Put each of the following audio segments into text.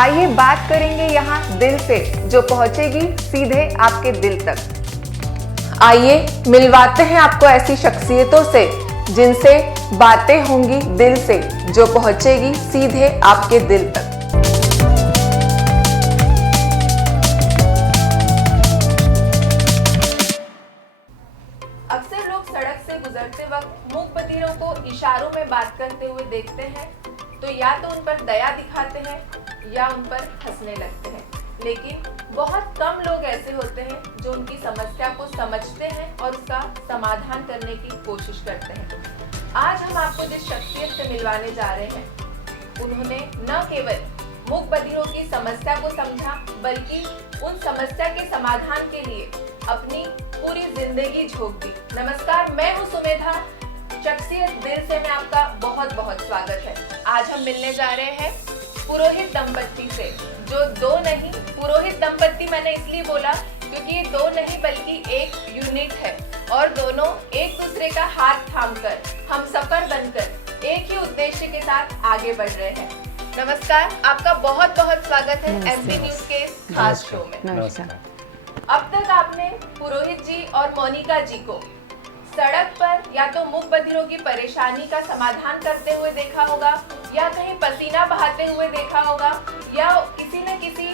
आइए बात करेंगे यहाँ दिल से, जो पहुंचेगी सीधे आपके दिल तक। आइए मिलवाते हैं आपको ऐसी शख्सियतों से जिनसे बातें होंगी दिल से, जो पहुंचेगी सीधे आपके दिल तक। अक्सर लोग सड़क से गुजरते वक्त मूक बधिरों को इशारों में बात करते हुए देखते हैं, तो या तो उन पर दया दिखाते हैं या उन पर हंसने लगते हैं। लेकिन बहुत कम लोग ऐसे होते हैं जो उनकी समस्या को समझते हैं और उसका समाधान करने की कोशिश करते हैं। आज हम आपको जिस शख्सियत से मिलवाने जा रहे हैं, उन्होंने न केवल मूक बधिरों की समस्या को समझा, बल्कि उन समस्या के समाधान के लिए अपनी पूरी जिंदगी झोंक दी। नमस्कार, मैं हूँ सुमेधा। शख्सियत दिल से में आपका बहुत बहुत स्वागत है। आज हम मिलने जा रहे हैं पुरोहित दंपत्ति से, जो दो नहीं, पुरोहित दंपत्ति मैंने इसलिए बोला क्योंकि ये दो नहीं बल्कि एक यूनिट है और दोनों एक दूसरे का हाथ थामकर, हम सफर बनकर एक ही उद्देश्य के साथ आगे बढ़ रहे हैं। नमस्कार, आपका बहुत बहुत स्वागत है एमपी न्यूज के खास शो में। नमस्कार। अब तक आपने पुरोहित जी और मोनिका जी को सड़क पर या तो मूक बधिरों की परेशानी का समाधान करते हुए देखा होगा, या कहीं पसीना बहाते हुए देखा होगा, या किसी न किसी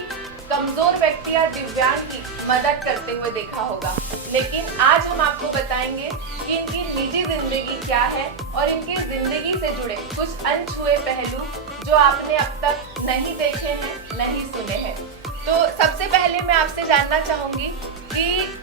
कमजोर व्यक्ति या दिव्यांग की मदद करते हुए देखा होगा। लेकिन आज हम आपको बताएंगे कि इनकी निजी जिंदगी क्या है और इनकी जिंदगी से जुड़े कुछ अनछुए पहलू जो आपने अब तक नहीं देखे हैं, नहीं सुने हैं। तो सबसे पहले मैं आपसे जानना चाहूंगी कि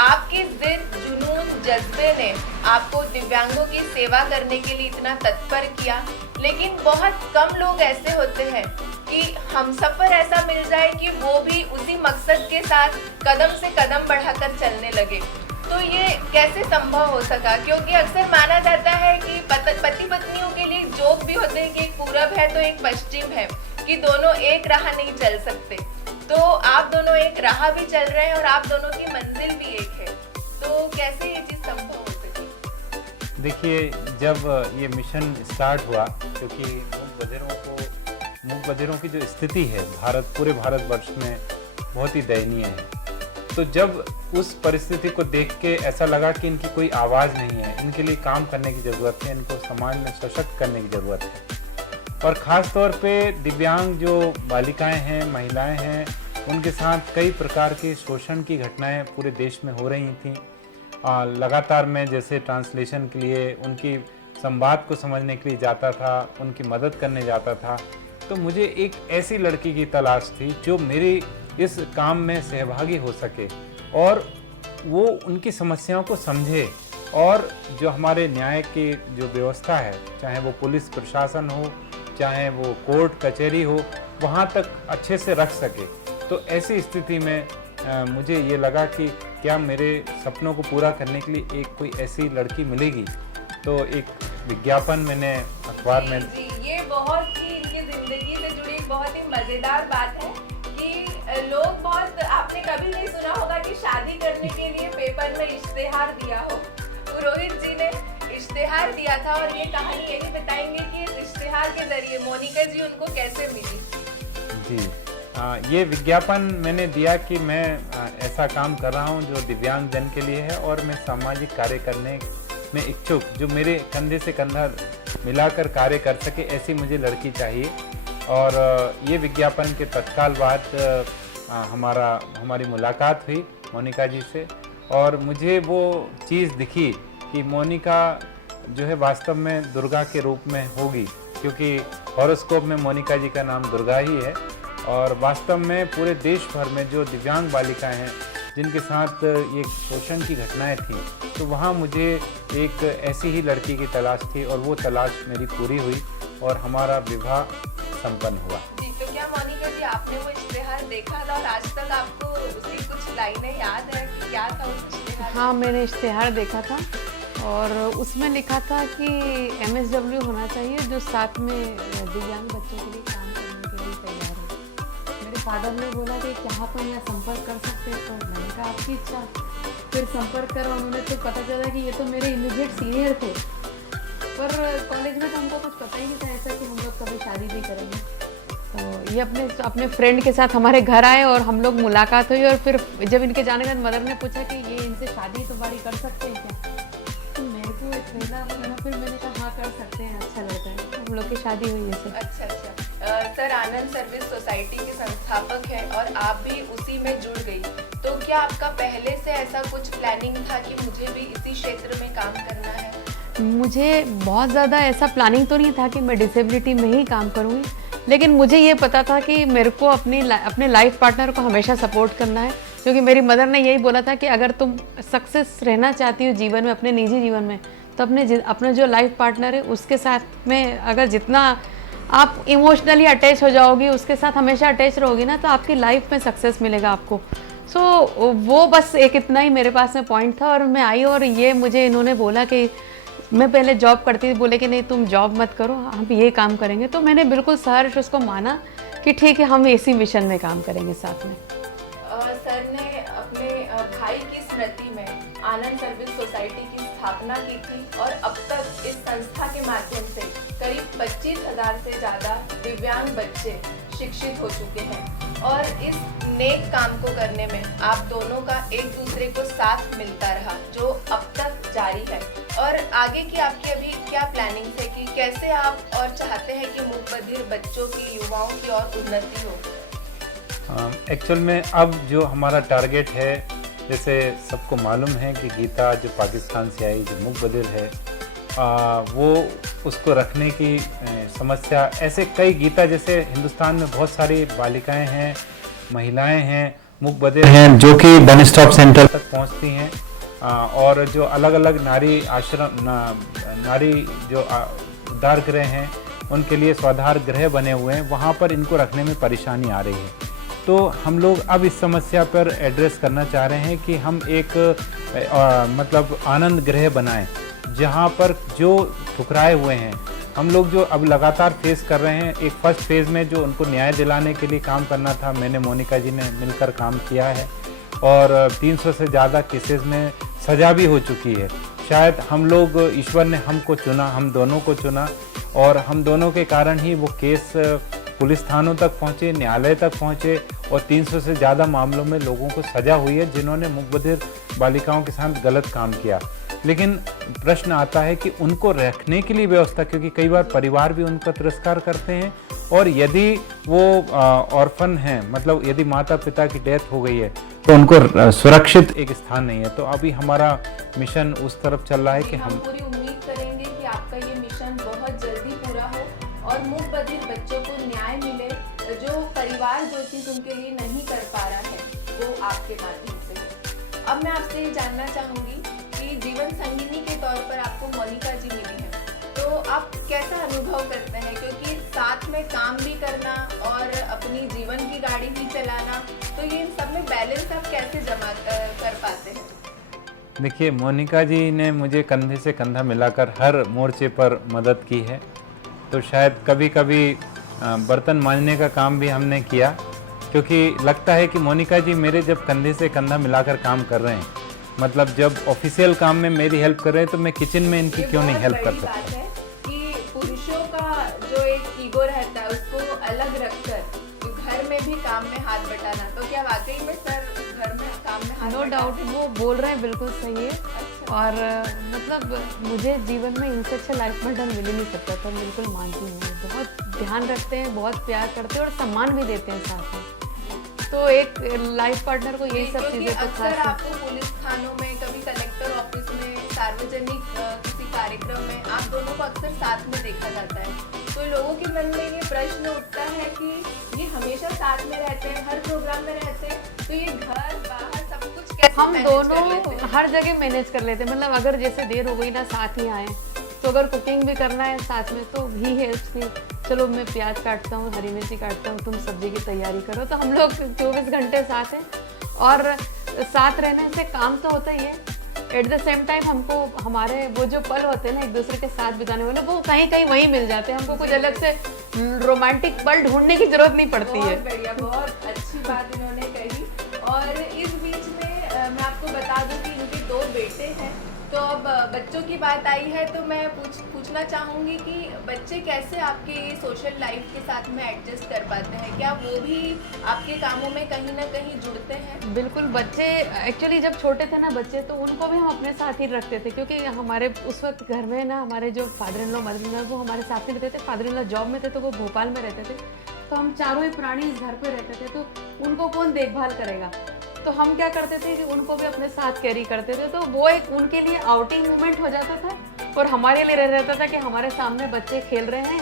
आपकी जिद, जुनून, जज्बे ने आपको दिव्यांगों की सेवा करने के लिए इतना तत्पर किया, लेकिन बहुत कम लोग ऐसे होते हैं कि हमसफर ऐसा मिल जाए कि वो भी उसी मकसद के साथ कदम से कदम बढ़ाकर चलने लगे। तो ये कैसे संभव हो सका? क्योंकि अक्सर माना जाता है कि पति पत्नियों के लिए जोक भी होते हैं कि एक पूरब है तो एक पश्चिम है, कि दोनों एक राह नहीं चल सकते। तो आप दोनों एक राह भी चल रहे हैं और आप दोनों की मंजिल भी एक है, तो कैसे ये चीज संभव हो सकी? देखिए, जब ये मिशन स्टार्ट हुआ, क्योंकि मूक बधिरों की जो स्थिति है पूरे भारतवर्ष में बहुत ही दयनीय है, तो जब उस परिस्थिति को देख के ऐसा लगा कि इनकी कोई आवाज़ नहीं है, इनके लिए काम करने की ज़रूरत है, इनको समाज में सशक्त करने की ज़रूरत है। और ख़ास तौर पे दिव्यांग जो बालिकाएं हैं, महिलाएं हैं, उनके साथ कई प्रकार के शोषण की घटनाएं पूरे देश में हो रही थीं। लगातार मैं जैसे ट्रांसलेशन के लिए, उनकी संवाद को समझने के लिए जाता था, उनकी मदद करने जाता था, तो मुझे एक ऐसी लड़की की तलाश थी जो मेरी इस काम में सहभागी हो सके और वो उनकी समस्याओं को समझे, और जो हमारे न्याय की जो व्यवस्था है, चाहे वो पुलिस प्रशासन हो, चाहे वो कोर्ट कचहरी हो, वहाँ तक अच्छे से रख सके। तो ऐसी स्थिति में मुझे ये लगा कि क्या मेरे सपनों को पूरा करने के लिए एक कोई ऐसी लड़की मिलेगी। तो एक विज्ञापन मैंने अखबार में ये बहुत ही इनकी जिंदगी से जुड़ी बहुत ही मजेदार बात है कि लोग बहुत, आपने कभी नहीं सुना होगा कि शादी करने के लिए पेपर में इश्तेहार दिया हो। पुरोहित जी ने इश्तेहार दिया था और ये कहानी यही बताएंगे कि इस इश्तेहार के जरिए मोनिका जी उनको कैसे मिली। जी, ये विज्ञापन मैंने दिया कि मैं ऐसा काम कर रहा हूँ जो दिव्यांग जन के लिए है और मैं सामाजिक कार्य करने में इच्छुक, जो मेरे कंधे से कंधा मिलाकर कार्य कर सके, ऐसी मुझे लड़की चाहिए। और ये विज्ञापन के तत्काल बाद हमारी मुलाकात हुई मोनिका जी से, और मुझे वो चीज़ दिखी कि मोनिका जो है वास्तव में दुर्गा के रूप में होगी, क्योंकि हॉरोस्कोप में मोनिका जी का नाम दुर्गा ही है। और वास्तव में पूरे देश भर में जो दिव्यांग बालिकाएं हैं जिनके साथ ये शोषण की घटनाएं थीं, तो वहाँ मुझे एक ऐसी ही लड़की की तलाश थी, और वो तलाश मेरी पूरी हुई और हमारा विवाह संपन्न हुआ। जी, तो क्या मोनिका जी आपने वो इश्तेहार देखा था और आज तक आपको उसकी कुछ लाइनें याद है कि क्या था उस इश्तेहार? हाँ, मैंने इश्तेहार देखा था और उसमें लिखा था कि MSW होना चाहिए जो साथ में दिव्यांग बच्चों के लिए काम करने के लिए तैयार हो। मेरे फादर ने बोला कि क्या आप यहाँ संपर्क कर सकते हैं, तो मैंने कहा आपकी इच्छा। फिर संपर्क करा उन्होंने, तो पता चला कि ये तो मेरे इमीडिएट सीनियर थे, पर कॉलेज में तो हमको कुछ पता ही नहीं था ऐसा कि हम लोग कभी शादी भी करेंगे। तो ये अपने अपने फ्रेंड के साथ हमारे घर आए और हम लोग मुलाकात हुई, और फिर जब इनके जाने के बाद मदर ने पूछा कि ये इनसे शादी तुम्हारी कर सकते हैं क्या, तो मेरे को पहला लगा, फिर मैंने कहा हाँ कर सकते हैं, अच्छा लड़का है, हम लोग की शादी हुई ऐसे। अच्छा सर आनंद सर्विस सोसाइटी के संस्थापक हैं और आप भी उसी में जुड़ गई, तो क्या आपका पहले से ऐसा कुछ प्लानिंग था कि मुझे भी इसी क्षेत्र में काम करना है? मुझे बहुत ज़्यादा ऐसा प्लानिंग तो नहीं था कि मैं डिसेबिलिटी में ही काम करूँगी, लेकिन मुझे ये पता था कि मेरे को अपने लाइफ पार्टनर को हमेशा सपोर्ट करना है, क्योंकि मेरी मदर ने यही बोला था कि अगर तुम सक्सेस रहना चाहती हो जीवन में, अपने निजी जीवन में, तो अपने जो लाइफ पार्टनर है उसके साथ में अगर जितना आप इमोशनली अटैच हो जाओगी, उसके साथ हमेशा अटैच रहोगी ना, तो आपकी लाइफ में सक्सेस मिलेगा आपको। सो वो बस एक इतना ही मेरे पास में पॉइंट था, और मैं आई और ये मुझे इन्होंने बोला कि मैं पहले जॉब करती थी, बोले कि नहीं तुम जॉब मत करो, हम ये काम करेंगे, तो मैंने बिल्कुल सहर्ष उसको माना कि ठीक है हम इसी मिशन में काम करेंगे साथ में। सर ने अपने भाई की स्मृति में आनंद सर्विस सोसाइटी की स्थापना की थी और अब तक इस संस्था के माध्यम से करीब 25,000 से ज़्यादा दिव्यांग बच्चे शिक्षित हो चुके हैं, और इस नेक काम को करने में आप दोनों का एक दूसरे को साथ मिलता रहा, जो अब तक जारी है। और आगे की आपकी अभी क्या प्लानिंग है कि कैसे आप और चाहते हैं कि मूक बधिर बच्चों की, युवाओं की और उन्नति हो? एक्चुअल में अब जो हमारा टारगेट है, जैसे सबको मालूम है कि गीता जो पाकिस्तान से आई, जो मूक बधिर है, वो उसको रखने की समस्या, ऐसे कई गीता जैसे हिंदुस्तान में बहुत सारी बालिकाएं हैं, महिलाएं हैं, मूक बधिर हैं, जो कि वन स्टॉप सेंटर तक पहुंचती हैं, और जो अलग अलग नारी आश्रम नारी जो उद्धार गृह हैं, उनके लिए स्वाधार गृह बने हुए हैं, वहाँ पर इनको रखने में परेशानी आ रही है। तो हम लोग अब इस समस्या पर एड्रेस करना चाह रहे हैं कि हम एक मतलब आनंद गृह बनाएं, जहाँ पर जो ठुकराए हुए हैं, हम लोग जो अब लगातार फेस कर रहे हैं, एक फर्स्ट फेज़ में जो उनको न्याय दिलाने के लिए काम करना था, मैंने मोनिका जी ने मिलकर काम किया है, और 300 से ज़्यादा केसेस में सज़ा भी हो चुकी है। शायद हम लोग, ईश्वर ने हमको चुना, हम दोनों को चुना, और हम दोनों के कारण ही वो केस पुलिस थानों तक पहुँचे, न्यायालय तक पहुँचे, और 300 से ज़्यादा मामलों में लोगों को सज़ा हुई है जिन्होंने मूक बधिर बालिकाओं के साथ गलत काम किया। लेकिन प्रश्न आता है कि उनको रखने के लिए व्यवस्था, क्योंकि कई बार परिवार भी उनका तिरस्कार करते हैं, और यदि वो ऑर्फन हैं, मतलब यदि माता पिता की डेथ हो गई है, तो उनको सुरक्षित एक स्थान नहीं है। तो अभी हमारा मिशन उस तरफ चल रहा है कि हम पूरी उम्मीद करेंगे कि आपका ये मिशन बहुत जल्दी पूरा हो और मूक बधिर बच्चों को न्याय मिले, जो परिवार जो चीज़ उनके लिए नहीं कर पा रहा है वो आपके माध्यम से। अब मैं आपसे ये जानना चाहूँगी कि जीवन संगिनी के तौर पर आपको मोनिका जी मिली है, तो आप कैसा अनुभव करते हैं, क्योंकि साथ में काम भी करना और अपनी जीवन की गाड़ी भी चलाना, तो ये इन सब में बैलेंस आप कैसे जमा कर पाते हैं? देखिए, मोनिका जी ने मुझे कंधे से कंधा मिलाकर हर मोर्चे पर मदद की है। तो शायद कभी कभी बर्तन मांजने का काम भी हमने किया, क्योंकि लगता है कि मोनिका जी मेरे जब कंधे से कंधा मिलाकर काम कर रहे हैं, मतलब जब ऑफिशियल काम में मेरी हेल्प कर रहे हैं, तो मैं किचन में इनकी क्यों नहीं हेल्प कर सकता। बात है कि पुरुषों का जो एक ईगो रहता है उसको अलग रखकर घर में भी काम में हाथ बटाना, तो क्या वाकई में सर घर में काम में हाथ नो डाउट वो बोल रहे हैं, बिल्कुल सही है। अच्छा। और मतलब मुझे जीवन में इनसे अच्छा लाइफ पार्टनर मिल ही नहीं सकता था, बिल्कुल मानती हूँ। बहुत ध्यान रखते हैं, बहुत प्यार करते हैं और सम्मान भी देते हैं साथ में। तो एक लाइफ पार्टनर को यही सब चीज़ें तो अक्सर खास है। आपको पुलिस थानों में, कभी कलेक्टर ऑफिस में, सार्वजनिक किसी कार्यक्रम में आप दोनों को अक्सर साथ में देखा जाता है, तो लोगों के मन में ये प्रश्न उठता है कि ये हमेशा साथ में रहते हैं, हर प्रोग्राम में रहते हैं, तो ये घर बाहर सब कुछ कैसे हम मैनेज कर दोनों लेते हैं? हर जगह मैनेज कर लेते हैं। मतलब अगर जैसे देर हो गई ना, साथ ही आए, तो अगर कुकिंग भी करना है साथ में तो भी हेल्प की, चलो मैं प्याज काटता हूँ, हरी मिर्ची काटता हूँ, तुम सब्जी की तैयारी करो। तो हम लोग 24 घंटे साथ हैं, और साथ रहने से काम तो होता ही है, एट द सेम टाइम हमको हमारे वो जो पल होते हैं ना एक दूसरे के साथ बिताने वाले, वो कहीं कहीं वहीं मिल जाते हैं। हमको कुछ अलग से रोमांटिक पल ढूंढने की जरूरत नहीं पड़ती है। बहुत बढ़िया, बहुत अच्छी बात इन्होंने कही। और इस बीच में मैं आपको बता दूं कि इनके 2 बेटे हैं तो अब बच्चों की बात आई है तो मैं पूछना चाहूँगी कि बच्चे कैसे आपके सोशल लाइफ के साथ में एडजस्ट कर पाते हैं? क्या वो भी आपके कामों में कहीं ना कहीं जुड़ते हैं? बिल्कुल। बच्चे एक्चुअली जब छोटे थे ना बच्चे, तो उनको भी हम अपने साथ ही रखते थे, क्योंकि हमारे उस वक्त घर में ना हमारे जो father in law mother in law वो हमारे साथ में रहते थे। फादर इन लॉ जॉब में थे तो वो भोपाल में रहते थे, तो हम चारों ही प्राणी इस घर पे रहते थे, तो उनको कौन देखभाल करेगा? तो हम क्या करते थे कि उनको भी अपने साथ कैरी करते थे, तो वो एक उनके लिए आउटिंग मोमेंट हो जाता था और हमारे लिए रह रहता था कि हमारे सामने बच्चे खेल रहे हैं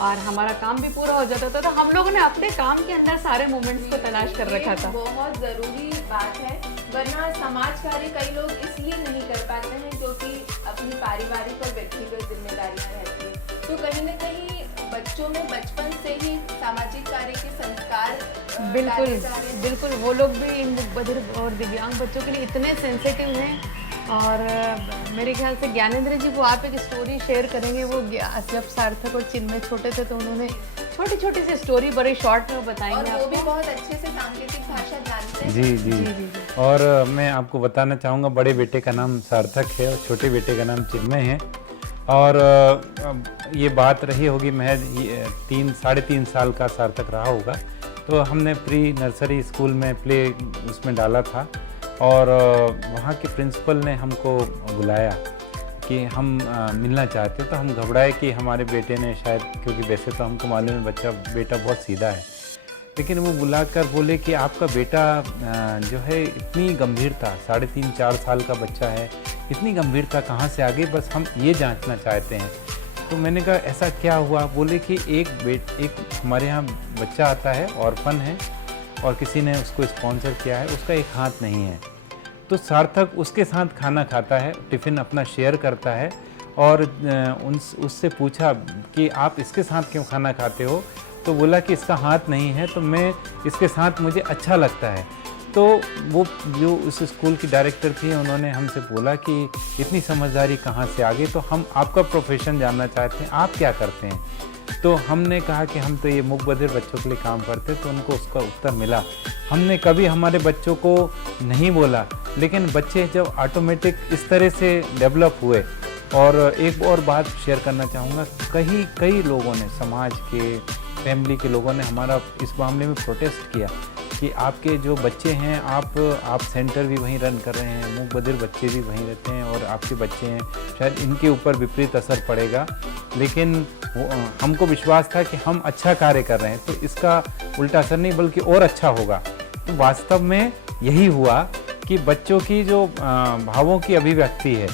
और हमारा काम भी पूरा हो जाता था। तो हम लोगों ने अपने काम के अंदर सारे मोमेंट्स को तलाश कर रखा था। बहुत ज़रूरी बात है, वरना समाज कार्य कई लोग इसलिए नहीं कर पाते हैं क्योंकि अपनी पारिवारिक और व्यक्तिगत जिम्मेदारियां रहती है। तो कहीं ना कहीं बच्चों में बचपन से ही सामाजिक कार्य के संस्कार बिल्कुल डाले जा रहे हैं। बिल्कुल। वो लोग भी इन बधिर और दिव्यांग बच्चों के लिए इतने सेंसिटिव हैं। और मेरे ख्याल से ज्ञानेंद्र जी वो आप एक स्टोरी शेयर करेंगे। वो जब सार्थक और चिन्मय छोटे थे तो उन्होंने छोटी छोटी सी स्टोरी बड़ी शॉर्ट में बताएंगे और वो भी आपको। बहुत अच्छे से सांकेतिक भाषा जानते हैं। जी जी। और मैं आपको बताना चाहूँगा, बड़े बेटे का नाम सार्थक है और छोटे बेटे का नाम चिन्मय है। और ये बात रही होगी महज 3-3.5 साल का सार्थक रहा होगा, तो हमने प्री नर्सरी स्कूल में प्ले उसमें डाला था और वहाँ के प्रिंसिपल ने हमको बुलाया कि हम मिलना चाहते, तो हम घबराए कि हमारे बेटे ने शायद, क्योंकि वैसे तो हमको मालूम है बेटा बहुत सीधा है, लेकिन वो बुलाकर बोले कि आपका बेटा जो है इतनी गंभीरता, 3.5-4 साल का बच्चा है, इतनी गंभीरता कहाँ से आ गई, बस हम ये जांचना चाहते हैं। तो मैंने कहा ऐसा क्या हुआ? बोले कि एक हमारे यहाँ बच्चा आता है, ऑर्फन है और किसी ने उसको स्पॉन्सर किया है, उसका एक हाथ नहीं है। तो सार्थक उसके साथ खाना खाता है, टिफ़िन अपना शेयर करता है और उससे पूछा कि आप इसके साथ क्यों खाना खाते हो? तो बोला कि इसका हाथ नहीं है तो मैं इसके साथ मुझे अच्छा लगता है। तो वो जो उस स्कूल की डायरेक्टर थी उन्होंने हमसे बोला कि इतनी समझदारी कहाँ से आ गई, तो हम आपका प्रोफेशन जानना चाहते हैं, आप क्या करते हैं? तो हमने कहा कि हम तो ये मूक बधिर बच्चों के लिए काम करते, तो उनको उसका उत्तर मिला। हमने कभी हमारे बच्चों को नहीं बोला, लेकिन बच्चे जब ऑटोमेटिक इस तरह से डेवलप हुए। और एक और बात शेयर करना चाहूँगा, कई लोगों ने, समाज के, फैमिली के लोगों ने हमारा इस मामले में प्रोटेस्ट किया कि आपके जो बच्चे हैं, आप सेंटर भी वहीं रन कर रहे हैं, मूक बधिर बच्चे भी वहीं रहते हैं और आपके बच्चे हैं, शायद इनके ऊपर विपरीत असर पड़ेगा। लेकिन हमको विश्वास था कि हम अच्छा कार्य कर रहे हैं तो इसका उल्टा असर नहीं बल्कि और अच्छा होगा। तो वास्तव में यही हुआ कि बच्चों की जो भावों की अभिव्यक्ति है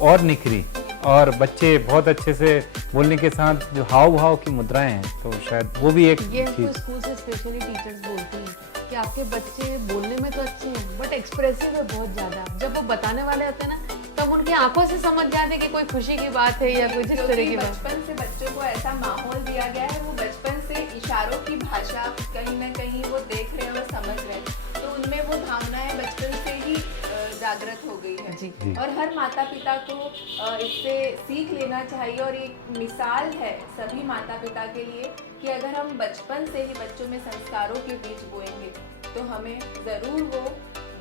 और निखरी, और बच्चे बहुत अच्छे से बोलने के साथ जो हाव भाव की मुद्राएं हैं, तो शायद वो भी एक ये चीज़। हमको स्कूल से स्पेशली टीचर्स बोलती हैं कि आपके बच्चे बोलने में तो अच्छे हैं बट एक्सप्रेसिव है बहुत ज़्यादा। जब वो बताने वाले होते हैं ना तब उनकी आंखों से समझ जाते कि कोई खुशी की बात है या कुछ इस तरह की बात। बचपन से बच्चों को ऐसा माहौल दिया गया है, वो बचपन से इशारों की भाषा कहीं ना कहीं वो देख रहे हैं और समझ रहे हैं, तो उनमें वो भावनाएं बचपन से ही जागृत हो गई है। जी। और हर माता पिता को इससे सीख लेना चाहिए और एक मिसाल है सभी माता पिता के लिए कि अगर हम बचपन से ही बच्चों में संस्कारों के बीज बोएंगे तो हमें ज़रूर वो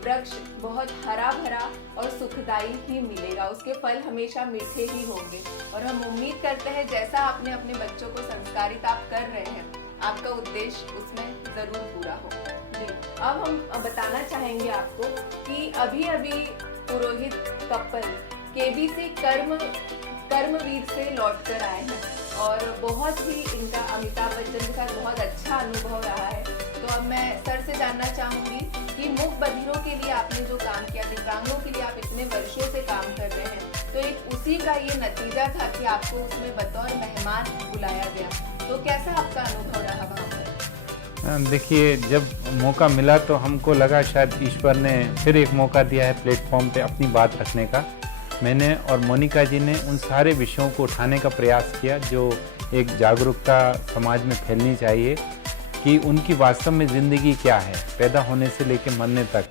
वृक्ष बहुत हरा भरा और सुखदायी ही मिलेगा, उसके फल हमेशा मीठे ही होंगे। और हम उम्मीद करते हैं जैसा आपने अपने बच्चों को संस्कारित आप कर रहे हैं, आपका उद्देश्य उसमें ज़रूर पूरा हो। जी, अब हम बताना चाहेंगे आपको कि अभी पुरोहित कपल केबीसी कर्मवीर से लौट कर आए हैं और बहुत ही इनका अमिताभ बच्चन के साथ बहुत अच्छा अनुभव रहा है। तो अब मैं सर से जानना चाहूँगी कि मूक बधिरों के लिए आपने जो काम किया, दिव्यांगों के लिए आप इतने वर्षों से काम कर रहे हैं, तो एक उसी का ये नतीजा था कि आपको उसमें बतौर मेहमान बुलाया गया, तो कैसा आपका अनुभव रहा वहाँ पर? देखिए, जब मौका मिला तो हमको लगा शायद ईश्वर ने फिर एक मौका दिया है प्लेटफॉर्म पे अपनी बात रखने का। मैंने और मोनिका जी ने उन सारे विषयों को उठाने का प्रयास किया जो एक जागरूकता समाज में फैलनी चाहिए कि उनकी वास्तव में ज़िंदगी क्या है, पैदा होने से लेकर मरने तक,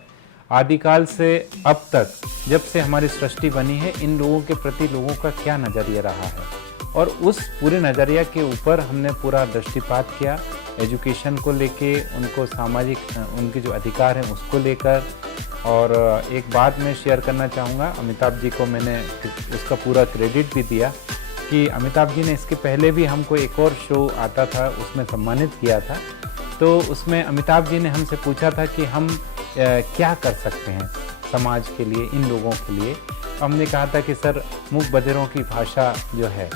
आदिकाल से अब तक, जब से हमारी सृष्टि बनी है, इन लोगों के प्रति लोगों का क्या नज़रिया रहा है। और उस पूरे नज़रिया के ऊपर हमने पूरा दृष्टिपात किया, एजुकेशन को लेके, उनको सामाजिक उनके जो अधिकार हैं उसको लेकर, और एक बात मैं शेयर करना चाहूँगा, अमिताभ जी को मैंने उसका पूरा क्रेडिट भी दिया कि अमिताभ जी ने इसके पहले भी हमको एक और शो आता था उसमें सम्मानित किया था। तो उसमें अमिताभ जी ने हमसे पूछा था कि हम क्या कर सकते हैं समाज के लिए, इन लोगों के लिए। हमने कहा था कि सर मूक बधिरों की भाषा जो है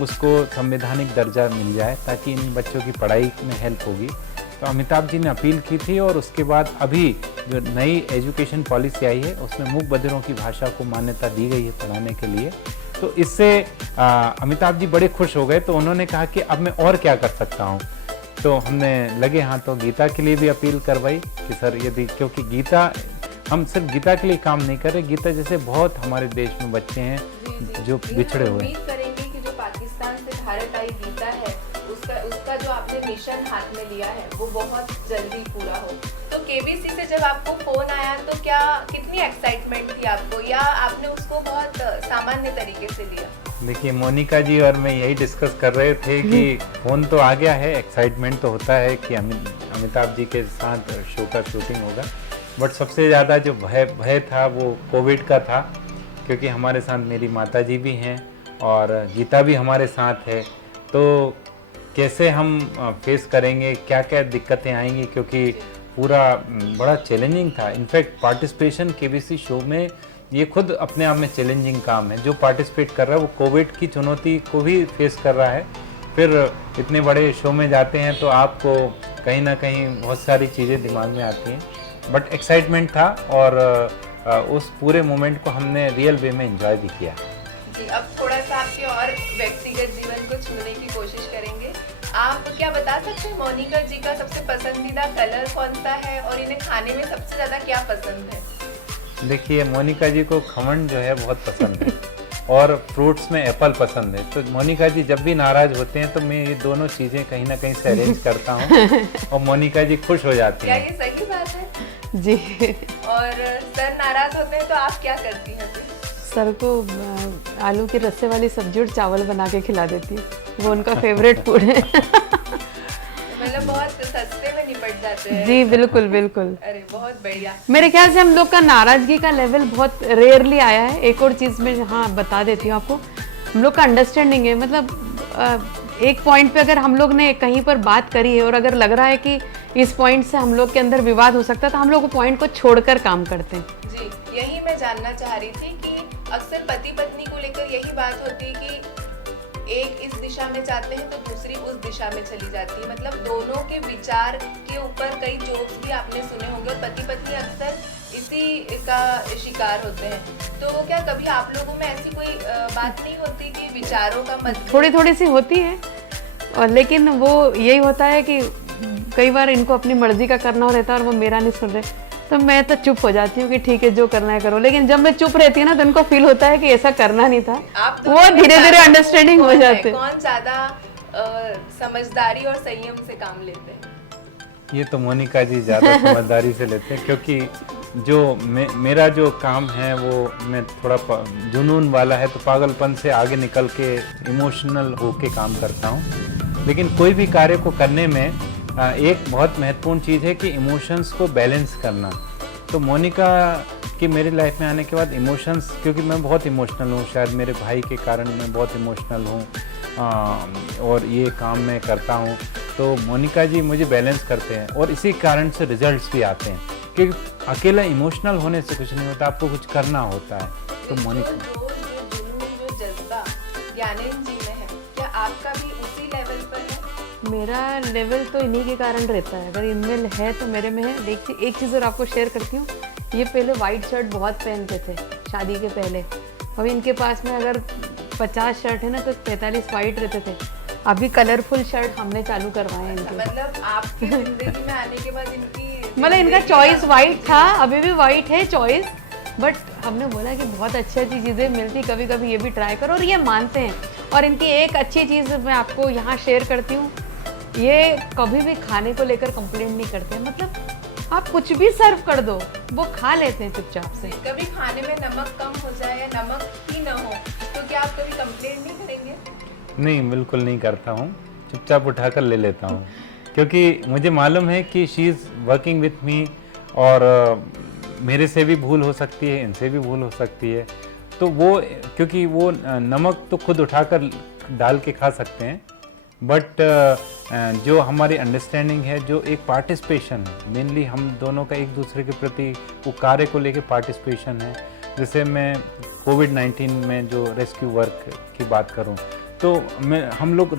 उसको संवैधानिक दर्जा मिल जाए ताकि इन बच्चों की पढ़ाई में हेल्प होगी। तो अमिताभ जी ने अपील की थी और उसके बाद अभी जो नई एजुकेशन पॉलिसी आई है उसमें मूक बधिरों की भाषा को मान्यता दी गई है पढ़ाने के लिए। तो इससे अमिताभ जी बड़े खुश हो गए। तो उन्होंने कहा कि अब मैं और क्या कर सकता हूँ। तो हमने लगे हाथों गीता के लिए भी अपील करवाई कि सर यदि, क्योंकि गीता, हम सिर्फ गीता के लिए काम नहीं कर रहे, गीता जैसे बहुत हमारे देश में बच्चे हैं जो बिछड़े हुए हैं। उम्मीद करेंगे कि जो पाकिस्तान से भारत आई गीता है उसका जो आपने मिशन हाथ में लिया है वो बहुत जल्दी पूरा हो। तो केबीसी से जब आपको फोन आया तो कितनी एक्साइटमेंट थी आपको, या आपने उसको बहुत सामान्य तरीके से लिया? देखिए मोनिका जी और मैं यही डिस्कस कर रहे थे कि फोन तो आ गया है, एक्साइटमेंट तो होता है कि अमिताभ जी के साथ शो का शूटिंग होगा, बट सबसे ज़्यादा जो भय था वो कोविड का था, क्योंकि हमारे साथ मेरी माता जी भी हैं और गीता भी हमारे साथ है। तो कैसे हम फेस करेंगे, क्या क्या दिक्कतें आएंगी, क्योंकि पूरा बड़ा चैलेंजिंग था। इनफैक्ट पार्टिसिपेशन केबीसी शो में ये खुद अपने आप में चैलेंजिंग काम है। जो पार्टिसिपेट कर रहा है वो कोविड की चुनौती को भी फेस कर रहा है। फिर इतने बड़े शो में जाते हैं तो आपको कहीं ना कहीं बहुत सारी चीज़ें दिमाग में आती हैं, बट एक्साइटमेंट था और उस पूरे मोमेंट को हमने रियल वे में एंजॉय भी किया। जी, अब थोड़ा सा आपके और व्यक्तिगत जीवन को छूने की कोशिश करेंगे। आप क्या बता सकते हैं मोनिका जी का सबसे पसंदीदा कलर कौन सा है और इन्हें खाने में सबसे ज़्यादा क्या पसंद है? देखिए मोनिका जी को खमन जो है बहुत पसंद है और फ्रूट्स में एप्पल पसंद है। तो मोनिका जी जब भी नाराज होते हैं तो मैं ये दोनों चीज़ें कहीं ना कहीं से अरेंज करता हूँ और मोनिका जी खुश हो जाती क्या हैं। ये सही बात है? जी। और सर नाराज होते हैं तो आप क्या करती हैं फिर? सर को आलू के रस्से वाली सब्जी और चावल बना के खिला देती है, वो उनका फेवरेट फूड है। मतलब बहुत सस्ते में निपट जाते हैं। जी बिल्कुल बिल्कुल। अरे बहुत बढ़िया। मेरे ख्याल से हम लोग का नाराजगी का लेवल बहुत रेयरली आया है। एक और चीज़ मैं हाँ बता देती हूँ आपको, हम लोग का अंडरस्टैंडिंग है, मतलब एक पॉइंट पे अगर हम लोग ने कहीं पर बात करी है और अगर लग रहा है कि इस पॉइंट से हम लोग के अंदर विवाद हो सकता है तो हम लोग वो पॉइंट को छोड़कर काम करते हैं। जी, यही मैं जानना चाह रही थी कि अक्सर पति पत्नी को लेकर यही बात होती है कि एक इस दिशा में जाते हैं तो दूसरी उस दिशा में चली जाती है। मतलब दोनों के विचार के ऊपर कई जोक्स भी आपने सुने होंगे और पति पत्नी अक्सर इसी का शिकार होते हैं। तो क्या कभी आप लोगों में ऐसी कोई बात नहीं होती कि विचारों का मतभेद? थोड़ी थोड़ी सी होती है, और लेकिन वो यही होता है कि कई बार इनको अपनी मर्जी का करना रहता है और वो मेरा नहीं सुन रहे, तो मैं तो चुप हो जाती हूँ कि ठीक है जो करना है करो। लेकिन जब मैं चुप रहती हूँ ना तो उनको फील होता है कि ऐसा करना नहीं था, वो धीरे धीरे अंडरस्टैंडिंग हो जाते हैं। कौन ज्यादा समझदारी और संयम से काम लेते हैं? ये तो मोनिका जी ज़्यादा समझदारी से लेते हैं, क्योंकि जो मेरा जो काम है वो मैं थोड़ा जुनून वाला है, तो पागलपन से आगे निकल के इमोशनल होके काम करता हूँ। लेकिन कोई भी कार्य को करने में एक बहुत महत्वपूर्ण चीज़ है कि इमोशंस को बैलेंस करना। तो मोनिका की मेरी लाइफ में आने के बाद इमोशंस, क्योंकि मैं बहुत इमोशनल हूँ, शायद मेरे भाई के कारण मैं बहुत इमोशनल हूँ और ये काम मैं करता हूँ, तो मोनिका जी मुझे बैलेंस करते हैं और इसी कारण से रिजल्ट्स भी आते हैं। क्योंकि अकेला इमोशनल होने से कुछ नहीं होता, आपको कुछ करना होता है। तो मोनिका जो जज्बा ज्ञानेंद्र जी में है, क्या आपका भी उसी लेवल पर है? मेरा लेवल तो इन्हीं के कारण रहता है, अगर इनमें है तो मेरे में है। देखिए एक चीज़ और आपको शेयर करती हूँ, ये पहले वाइट शर्ट बहुत पहनते थे शादी के पहले, अभी इनके पास में अगर 50 शर्ट है ना तो 45 वाइट रहते थे। अभी कलरफुल शर्ट हमने चालू करवाए हैं इनके। मतलब आपकी जिंदगी में आने के बाद इनकी मतलब इनका चॉइस वाइट था, अभी भी वाइट है चॉइस, बट हमने बोला कि बहुत अच्छी अच्छी चीज़ें मिलती, कभी कभी ये भी ट्राई करो, और ये मानते हैं। और इनकी एक अच्छी चीज़ मैं आपको यहाँ शेयर करती हूँ, ये कभी भी खाने को लेकर कंप्लेंट नहीं करते। मतलब आप कुछ भी सर्व कर दो वो खा लेते हैं चुपचाप से। कभी खाने में नमक कम हो जाए या नमक ही ना हो तो क्या आप कभी कंप्लेंट नहीं करेंगे? नहीं, बिल्कुल नहीं करता हूँ, चुपचाप उठाकर ले लेता हूँ, क्योंकि मुझे मालूम है कि she is working with me और मेरे से भी भूल हो सकती है, इनसे भी भूल हो सकती है। तो वो क्योंकि वो नमक तो खुद उठाकर डाल के खा सकते हैं, बट जो हमारी अंडरस्टैंडिंग है, जो एक पार्टिसिपेशन है, मेनली हम दोनों का एक दूसरे के प्रति वो कार्य को लेके पार्टिसिपेशन है। जैसे मैं कोविड-19 में जो रेस्क्यू वर्क की बात करूं, तो हम लोग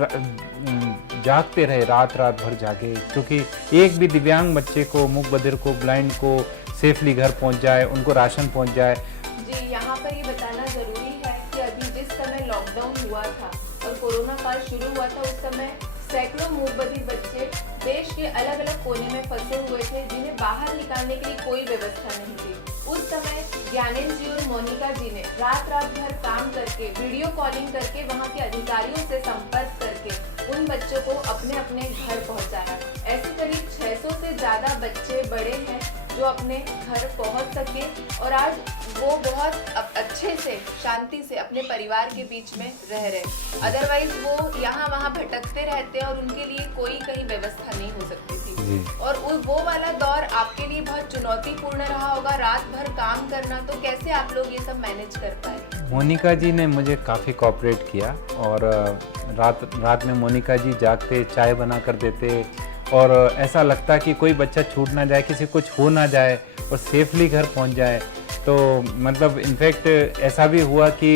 जागते रहे, रात भर जागे, क्योंकि एक भी दिव्यांग बच्चे को, मूक बधिर को, ब्लाइंड को सेफली घर पहुंच जाए, उनको राशन पहुंच जाए। जी, यहाँ पर ये बताना ज़रूरी है कि अभी जिस समय लॉकडाउन हुआ था और कोरोना काल शुरू हुआ था, उस समय सैकड़ों मूक बधिर बच्चे देश के अलग अलग कोने में फंसे हुए थे, जिन्हें बाहर निकालने के लिए कोई व्यवस्था नहीं थी। उस समय ज्ञानेंद्र जी और मोनिका जी ने रात भर काम करके, वीडियो कॉलिंग करके, वहाँ के अधिकारियों से संपर्क करके उन बच्चों को अपने अपने घर पहुँचाया। ऐसे करीब 600 से ज़्यादा बच्चे बड़े हैं जो अपने घर पहुँच सके और आज वो बहुत अच्छे से, शांति से अपने परिवार के बीच में रह रहे। अदरवाइज वो यहाँ वहाँ भटकते रहते और उनके लिए कोई कहीं व्यवस्था नहीं हो सकती थी। और वो वाला दौर आपके लिए बहुत चुनौतीपूर्ण रहा होगा, रात भर काम करना। तो कैसे आप लोग ये सब मैनेज कर पाए? मोनिका जी ने मुझे काफ़ी कोऑपरेट किया और रात में मोनिका जी जागते, चाय बना कर देते और ऐसा लगता कि कोई बच्चा छूट ना जाए, किसी को कुछ हो ना जाए और सेफली घर पहुंच जाए। तो मतलब इनफैक्ट ऐसा भी हुआ कि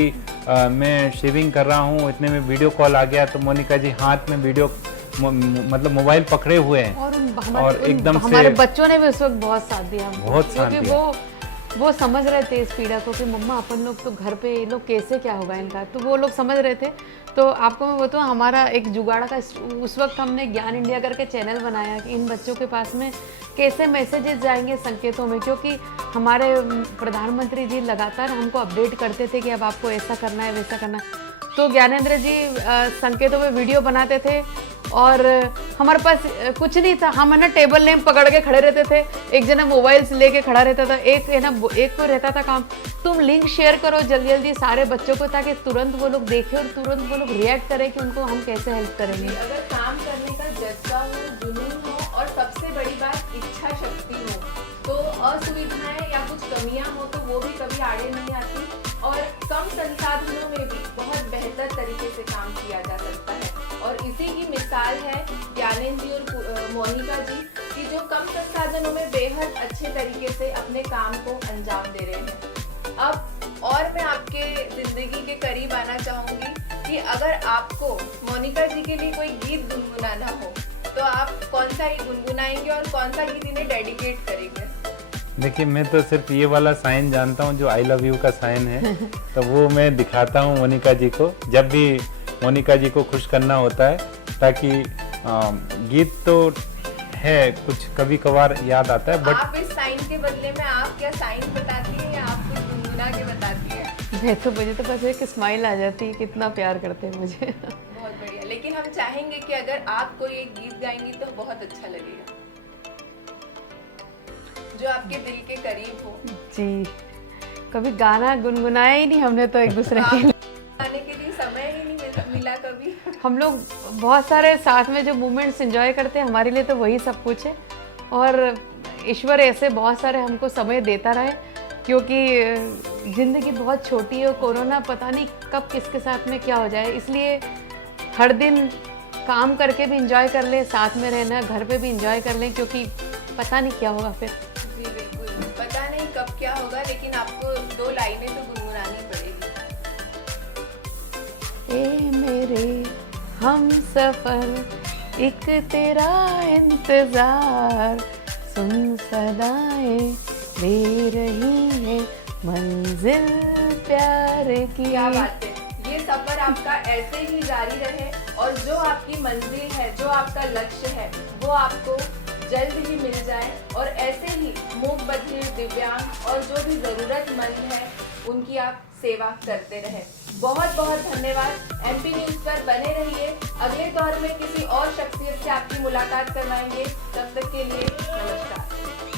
मैं शेविंग कर रहा हूँ, इतने में वीडियो कॉल आ गया, तो मोनिका जी हाथ में वीडियो मतलब मोबाइल पकड़े हुए हैं और एकदम से हमारे बच्चों ने भी उस वक्त बहुत साथ दिया, बहुत साथ क्योंकि दिया। वो समझ रहे थे इस पीड़ा को कि मम्मा अपन लोग तो घर पे, ये लोग कैसे क्या होगा इनका, तो वो लोग समझ रहे थे। तो आपको मैं बताऊँ, हमारा एक जुगाड़ का उस वक्त हमने ज्ञान इंडिया करके चैनल बनाया कि इन बच्चों के पास में कैसे मैसेजेस जाएंगे संकेतों में, क्योंकि हमारे प्रधानमंत्री जी लगातार हमको अपडेट करते थे कि अब आपको ऐसा करना है, वैसा करना है। तो ज्ञानेंद्र जी संकेतों में वीडियो बनाते थे और हमारे पास कुछ नहीं था, हम है ना टेबल लैंप पकड़ के खड़े रहते थे, एक जना मोबाइल से लेके खड़ा रहता था, एक है ना, एक को रहता था काम, तुम लिंक शेयर करो जल्दी जल्दी सारे बच्चों को, ताकि तुरंत वो लोग देखें और तुरंत वो लोग रिएक्ट करें कि उनको हम कैसे हेल्प करेंगे। अगर काम करने का जज्बा हो, जुनून हो और सबसे बड़ी बात इच्छा शक्ति हो, तो असुविधाएं या कुछ कमियां हो तो वो भी कभी आड़े नहीं आती और कम संसाधनों में भी बहुत बेहतर तरीके से काम किया जा सकता है। और इसी की मिसाल है ज्ञानेंद्र जी और मोनिका जी कि जो कम संसाधनों में बेहद अच्छे तरीके से अपने काम को अंजाम दे रहे हैं। अब और मैं आपके जिंदगी के करीब आना चाहूँगी कि अगर आपको मोनिका जी के लिए कोई गीत गुनगुनाना हो तो आप कौन सा गुनगुनाएंगे और कौन सा गीत इन्हें डेडिकेट करेंगे? देखिए, मैं तो सिर्फ ये वाला साइन जानता हूँ जो आई लव यू का साइन है, तो वो मैं दिखाता हूँ मोनिका जी को जब भी मोनिका जी को खुश करना होता है, ताकि गीत तो है कुछ कभी कभार याद आता है, बट आप इस साइन के बदले में आप क्या साइन बताती हैं या आप कुछ गुनगुना के बताती हैं? मुझे तो बस एक स्माइल आ जाती है, कितना प्यार करते हैं मुझे। बहुत बढ़िया, लेकिन हम चाहेंगे कि अगर आप कोई एक गीत गाएंगी तो बहुत अच्छा लगेगा, जो आपके दिल के करीब हो। जी, कभी गाना गुनगुनाया ही नहीं हमने तो एक दूसरे के लिए, गाने के लिए समय ही नहीं मिला कभी। हम लोग बहुत सारे साथ में जो मोमेंट्स एंजॉय करते हैं, हमारे लिए तो वही सब कुछ है। और ईश्वर ऐसे बहुत सारे हमको समय देता रहे, क्योंकि ज़िंदगी बहुत छोटी है और कोरोना पता नहीं कब किसके साथ में क्या हो जाए, इसलिए हर दिन काम करके भी एंजॉय कर लें, साथ में रहना, घर पे भी एंजॉय कर लें, क्योंकि पता नहीं क्या होगा फिर। जी बिल्कुल, पता नहीं कब क्या होगा, लेकिन आपको 2 लाइनें तो गुनगुनानी पड़ेगी। ए मेरे हम सफर, एक तेरा इंतजार, सुन सदाएं दे रही है मंजिल प्यार की। क्या बात है, ये सफर आपका ऐसे ही जारी रहे और जो आपकी मंजिल है, जो आपका लक्ष्य है, वो आपको जल्द ही मिल जाए और ऐसे ही मूक बधिर, दिव्यांग और जो भी ज़रूरतमंद है उनकी आप सेवा करते रहे। बहुत बहुत धन्यवाद। MP न्यूज़ पर बने रहिए, अगले दौर में किसी और शख्सियत से आपकी मुलाकात करवाएंगे। तब तक के लिए नमस्कार।